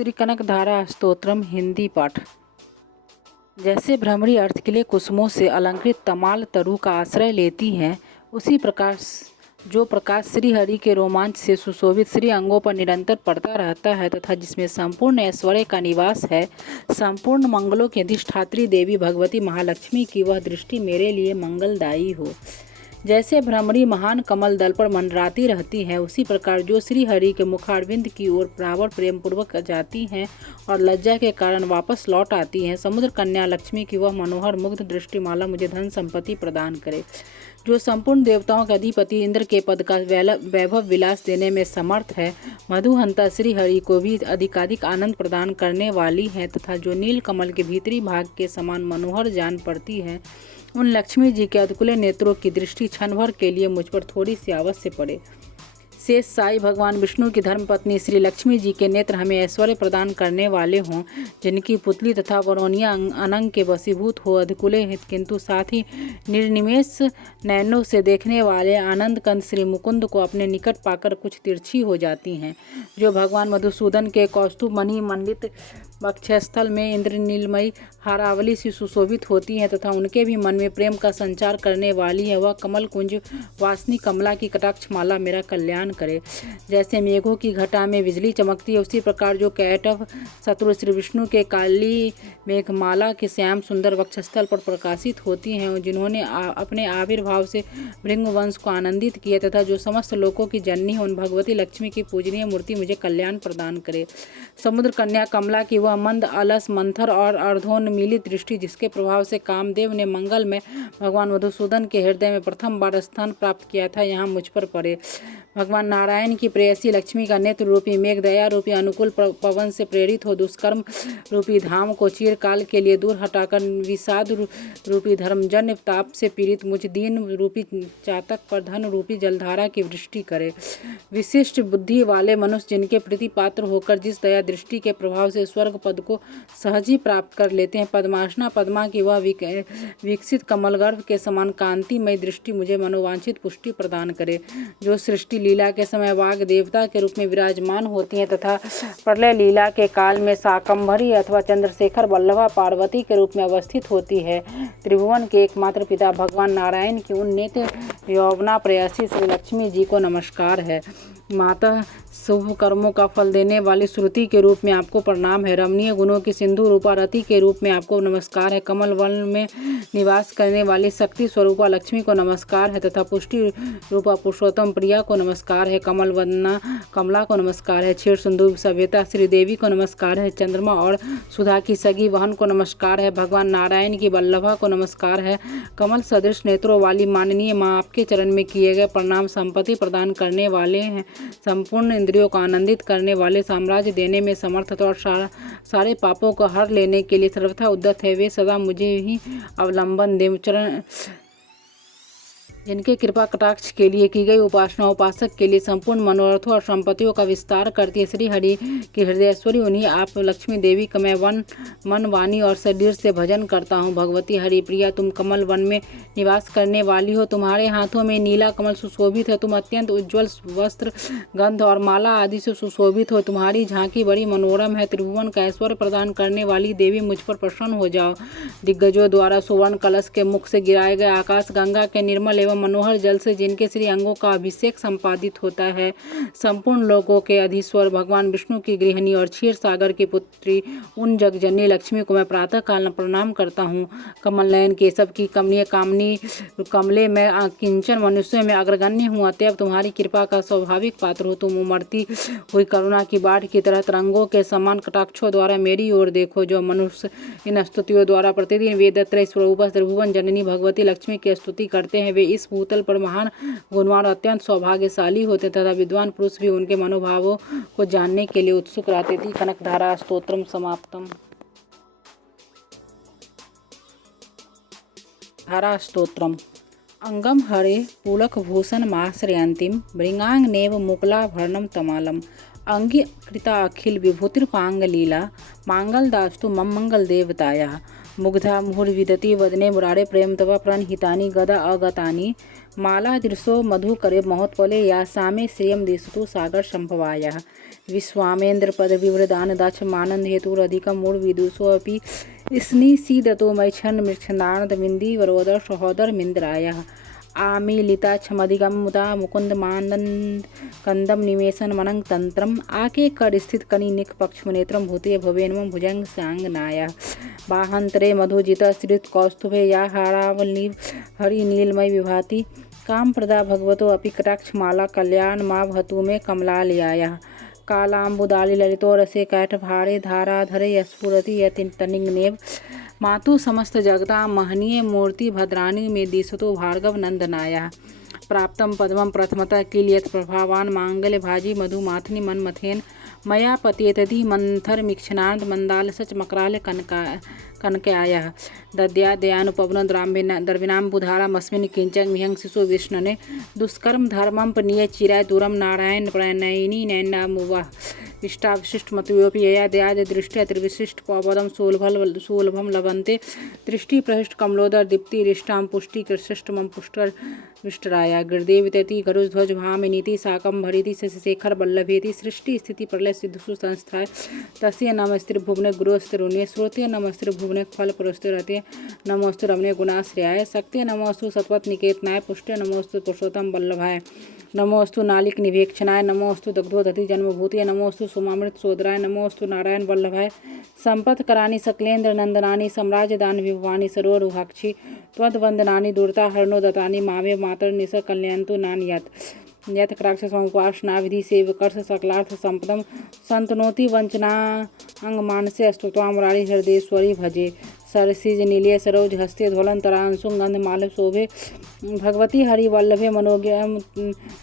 श्री कनकधारा स्तोत्रम हिंदी पाठ। जैसे भ्रमरी अर्थ के लिए कुसुमों से अलंकृत तमाल तरु का आश्रय लेती हैं, उसी प्रकार जो प्रकाश श्री हरि के रोमांच से सुशोभित श्री अंगों पर निरंतर पड़ता रहता है तथा जिसमें संपूर्ण ऐश्वर्य का निवास है, संपूर्ण मंगलों की अधिष्ठात्री देवी भगवती महालक्ष्मी की वह दृष्टि मेरे लिए मंगलदायी हो। जैसे भ्रमरी महान कमल दल पर मंडराती रहती है, उसी प्रकार जो श्री हरि के मुखारविंद की ओर प्रावण प्रेम पूर्वक जाती हैं और लज्जा के कारण वापस लौट आती हैं, समुद्र कन्या लक्ष्मी की वह मनोहर मुग्ध दृष्टिमाला मुझे धन संपत्ति प्रदान करे। जो संपूर्ण देवताओं के अधिपति इंद्र के पद का वैभव विलास देने में समर्थ है, मधुहंता श्री हरि को भी अधिकाधिक आनंद प्रदान करने वाली है तथा जो नील कमल के भीतरी भाग के समान मनोहर जान पड़ती है, उन लक्ष्मी जी के अधकुले नेत्रों की दृष्टि क्षण भर के लिए मुझ पर थोड़ी सी अवश्य पड़े। शेष साई भगवान विष्णु की धर्मपत्नी श्री लक्ष्मी जी के नेत्र हमें ऐश्वर्य प्रदान करने वाले हों, जिनकी पुतली तथा वरोनिया अनंग के वशीभूत हो, अधकुले हित किंतु साथ ही निर्निमेष नैनों से देखने वाले आनंद कंद श्री मुकुंद को अपने निकट पाकर कुछ तिरछी हो जाती हैं। जो भगवान मधुसूदन के कौस्तुभ मणि मंडित वक्षस्थल में इंद्र नीलमयी हारावली से सुशोभित होती हैं तथा उनके भी मन में प्रेम का संचार करने वाली है, वह कमल कुंज वासनी कमला की कटाक्ष माला मेरा कल्याण करे। जैसे मेघों की घटा में बिजली चमकती है, उसी प्रकार जो कैटव शत्रु श्री विष्णु के काली मेघमाला के श्याम सुंदर वक्षस्थल पर प्रकाशित होती हैं, जिन्होंने अपने आविर्भाव से भृंग वंश को आनंदित किया तथा जो समस्त लोकों की जननी है, उन भगवती लक्ष्मी की पूजनीय मूर्ति मुझे कल्याण प्रदान करे। समुद्र कन्या कमला की वह मंद अलस मंथर और अर्धोन्मीलित दृष्टि, जिसके प्रभाव से कामदेव ने मंगल में भगवान मधुसूदन के हृदय में प्रथम बार स्थान प्राप्त किया था, यहाँ मुझ पर पड़े। भगवान नारायण की प्रेयसी लक्ष्मी का नेत्र रूपी मेघ दया रूपी अनुकूल पवन से प्रेरित हो दुष्कर्म रूपी धाम को चिरकाल के लिए दूर हटाकर विषाद रूपी धर्मजन्य ताप से पीड़ित मुझ दीन रूपी चातक पर धन रूपी जलधारा की वृष्टि करे। विशिष्ट बुद्धि वाले मनुष्य जिनके प्रति पात्र होकर जिस दया दृष्टि के प्रभाव से स्वर्ग पद को सहज ही प्राप्त कर लेते हैं, पद्मासना पद्मा की वह विकसित कमलगर्भ के समान कांतिमय दृष्टि मुझे मनोवांछित पुष्टि प्रदान करे। जो सृष्टि लीला के समय वाग देवता के रूप में विराजमान होती हैं तथा प्रलय लीला के काल में शाकंभरी अथवा चंद्रशेखर वल्लभा पार्वती के रूप में अवस्थित होती है, त्रिभुवन के एकमात्र पिता भगवान नारायण की उन नेत्र यौवना प्रयासी श्री लक्ष्मी जी को नमस्कार है। माता शुभ कर्मों का फल देने वाली श्रुति के रूप में आपको प्रणाम है। रमणीय गुणों की सिंधु रूपा रति के रूप में आपको नमस्कार है। कमल वन में निवास करने वाली शक्ति स्वरूपा लक्ष्मी को नमस्कार है तथा पुष्टि रूपा पुरुषोत्तम प्रिया को नमस्कार है। कमल वदना कमला को नमस्कार है। क्षीर सिंधु सभ्यता श्री देवी को नमस्कार है। चंद्रमा और सुधा की सगी वहन को नमस्कार है। भगवान नारायण की वल्लभा को नमस्कार है। कमल सदृश नेत्रों वाली माननीय माँ, आपके चरण में किए गए प्रणाम संपत्ति प्रदान करने वाले हैं, संपूर्ण इंद्रियों को आनंदित करने वाले, साम्राज्य देने में समर्थ और सारे पापों को हर लेने के लिए सर्वथा उद्यत है, वे सदा मुझे ही अवलंबन दे। चरण जिनके कृपा कटाक्ष के लिए की गई उपासना उपासक के लिए संपूर्ण मनोरथों और संपत्तियों का विस्तार करती है। श्री हरि की हृदयश्वरी उन्हीं आप लक्ष्मी देवी का मैं मन वाणी और शरीर से भजन करता हूँ। भगवती हरि प्रिया, तुम कमल वन में निवास करने वाली हो, तुम्हारे हाथों में नीला कमल सुशोभित है, तुम अत्यंत उज्ज्वल वस्त्र गंध और माला आदि से सुशोभित हो, तुम्हारी झांकी बड़ी मनोरम है। त्रिभुवन का ऐश्वर्य प्रदान करने वाली देवी, मुझ पर प्रसन्न हो जाओ। दिग्गजों द्वारा सुवर्ण कलश के मुख से गिराए गए आकाश गंगा के निर्मल एवं मनोहर जल से जिनके श्री अंगों का अभिषेक संपादित होता है, संपूर्ण लोकों के अधीश्वर भगवान विष्णु की गृहिणी और क्षीर सागर की पुत्री उन जगजननी लक्ष्मी को मैं प्रातः काल प्रणाम करता हूँ। कमल नयन केशव की कमनीय कामनी कमले में किंचन मनुष्य में अग्रगण्य हूँ, अतएव तुम्हारी कृपा का स्वाभाविक पात्र हो। तुम उमड़ती हुई करुणा की बाढ़ की तरह तरंगों के समान कटाक्षों द्वारा मेरी ओर देखो। जो मनुष्य इन स्तुतियों द्वारा प्रतिदिन वेदत्रय स्वरूप त्रिभुवन जननी भगवती लक्ष्मी की स्तुति करते हैं, वे इस भूतल पर महान गुणवान अत्यंत सौभाग्यशाली होते तथा विद्वान पुरुष भी उनके मनोभावों को जानने के लिए उत्सुक रहते थी। कनकधारा स्तोत्रम समाप्तम। धारा स्तोत्रम। अंगम हरे पुलक भूषण माश्रयन्तीं मृगांगनेव मुकुलाभरणं तमालम अंगी कृता अखिल विभूतिर्पांग लीला मांगलदास्तु मम मंगल देवताया। मुग्धा मुहुर्विदति वदने मुरारे प्रेम तव प्रणहितानि गदा अगतानि मालादृशो मधुकरे महोत्पले या सामे श्रियं दिशतु सागर संभवायाः विश्वामेन्द्र पदविवृदान दाक्षमानंद हेतुरधिकं मूढविदुषोऽपि स्निसीदतो मैच्छन् मृच्छन्दानन्दमिन्दी वरोदर सहोदरमिन्द्रायः आमीलिताक्षमधिगमुदा मुकुंद मानंद कंदम निमेशन मनंग तंत्रम आके कर स्थित कनि निख पक्षम नेत्रम भूते भवेन्मं भुजंग सांगनाया बाहंतरे मधुजित श्रित कौस्तुभे या हारावली हरि नीलमय विभाति काम प्रदा भगवतो अपि कटाक्षमाला कल्याण मा भतु में कमलालयाया कालाम्बुदाली ललितो रसे कैटभारे धाराधरे यस्फुरति यतितनिंगनेव मातु समस्त जगता महनीय मूर्ति भद्राणी में दिशतो भार्गव नंदनाया प्राप्तम पद्मं प्रथमतः किल यत् प्रभावान मांगल्य भाजी मधुमाथनि मन्मथेन मया पत्येतदि मंथर मिक्षणार्ध मंदाल सच मकराल कनकाया दद्या दयानुपवन द्रविनाम बुधारामस्मिन् किंचन विहंग शिशु विष्णने दुष्कर्म धर्मं पनीय चिराय दूरम नारायण प्रणयिनी नैनामुवा इष्टाविशिष्ट मतयोपि यया दयाद दृष्टि त्रिविशिष्ट पवदम सोलभम लभन्ते दृष्टि प्रहिष्ट कमलोदर दीप्ति रिष्टाम पुष्टि कृष्ट मम पुष्टर विष्टराया गिरदेवितति गरुध्वज भामिनीति साकं भरिति शशिशेखर वल्लभेति सृष्टि स्थिति प्रलय सिद्धसु संस्थाय तस्य नमस्त्रिभुवने गुरुस्त्रुण्ये श्रोते नमस्त्रिभुवने फल पुरस्ते नमोस्तु रमणे गुणाश्रयाय शक्ते नमोस्तु सत्वत निकेतनाय पुष्टे नमोस्तु पुरुषोत्तम वल्लभाय नमोस्तु नालिक निवेक्षणाय नमोस्तु दग्धोदधि जन्मभूते नमोस्तु सोमामृत सोदराय नमोस्तु नारायण वल्लभाय संपत करानि सकलेन्द्र नंदनानि सम्राज्य दान विभवानि सरोरुहाक्षी त्वद्वंदनानि दूरता हरणो दतानि मावे मातर निस कल्यान्तु नान्यत यथ राक्षसमुपासना विधि सेवकर्ष सकलार्थ संपदम संतनोति वंचना अंग मानसे अस्तुत्वा मुरारी हृदयेश्वरी भजे सरसिज नीलिय सरोज हस्ते ध्वलंतरांशुं गंधमाल शोभे भगवती हरिवल्लभे मनोज्ञम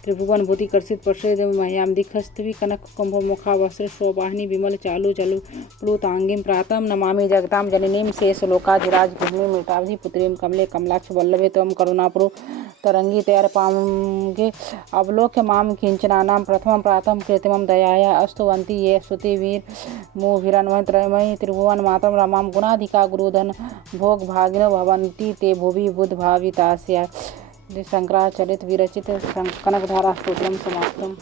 त्रिभुवन भूति कर्षित प्रसिद्ध मह्याम दिखस्तवी कनक कुंभ मुखा वस्त्र शोभाहिनी विमल चालू चलु प्लुतांगीं प्रातम नमामि जगतां जननीं शेषलोकाधिराज भूमि मृतावधि पुत्रीं कमले कमलाक्ष वल्लभे त्वं करुणापुरो तरंगी तैर पामगे अवलोक्य माम किंचनानां प्रथमं प्रातम कृत्रिमं दयाया अस्तुवन्ति ये स्तुतिवीर मुभिरन्वत्रयमयी त्रिभुवन मातरं रमां गुणाधिका गुरुधन भोग भागिनो भवन्ति ते भुवि बुध भावितास्या शंकराचरित विरचित कनकधारा स्तोत्रम समाप्तम।